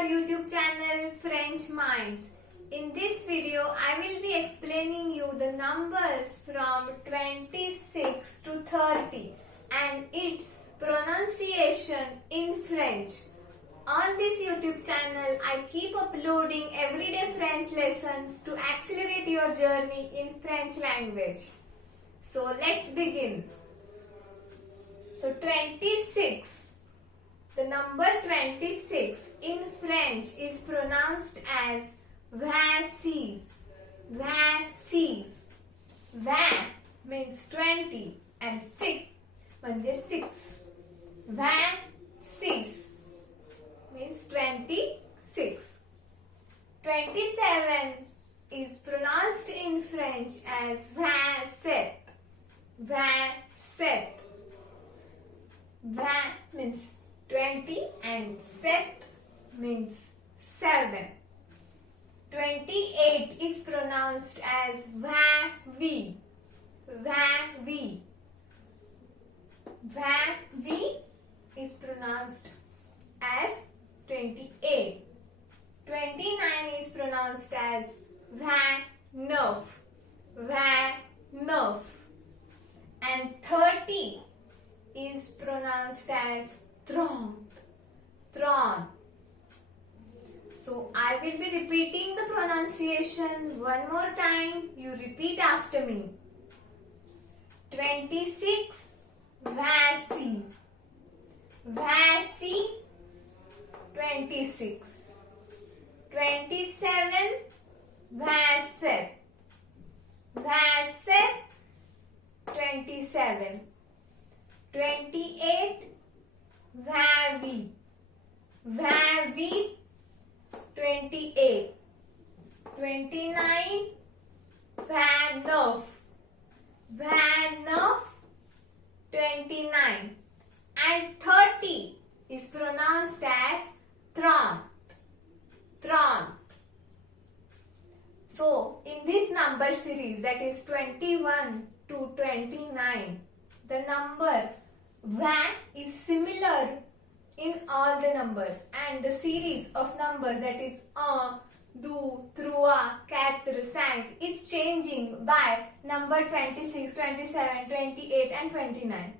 your YouTube channel French Minds. In this video, I will be explaining you the numbers from 26 to 30 and its pronunciation in French. On this YouTube channel, I keep uploading everyday French lessons to accelerate your journey in French language. So let's begin. So 26. The number 26 in French is pronounced as vingt-six. Vingt-six. Vingt means 20 and six means 6. Vingt-six means 26. 27 is pronounced in French as vingt-sept. Vingt-sept. Vingt means 20 and sept means 7. 28 is pronounced as vingt-huit. Vingt-huit. Vingt-huit is pronounced as 28. 29 is pronounced as vingt-neuf. Vingt-neuf. And 30 is pronounced as trente. Trente. So I will be repeating the pronunciation one more time. You repeat after me. 26 vingt-six. Vingt-six 26. 27 vingt-sept. Vingt-sept 27. 28 vingt-huit. Vingt-huit 28. 29 vingt-neuf. Vingt-neuf 29. And 30 is pronounced as trente. Trente. So, in this number series, that is 21 to 29, the number vingt is similar in all the numbers, and the series of numbers, that is un, deux, trois, quatre, cinq, is changing by number 26, 27, 28 and 29.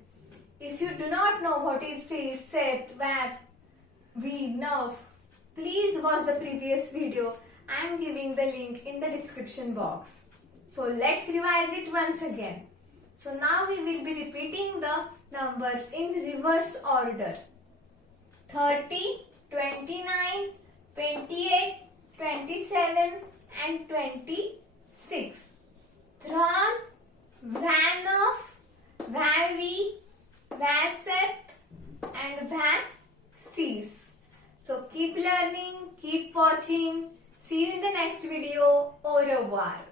If you do not know what is six, sept, vingt, huit, neuf, please watch the previous video. I am giving the link in the description box. So let's revise it once again. So now we will be repeating the numbers in reverse order. 30, 29, 28, 27 and 26. 30, vingt-neuf, vingt-huit, vingt-sept and vingt-six. So keep learning, keep watching. See you in the next video. Au revoir.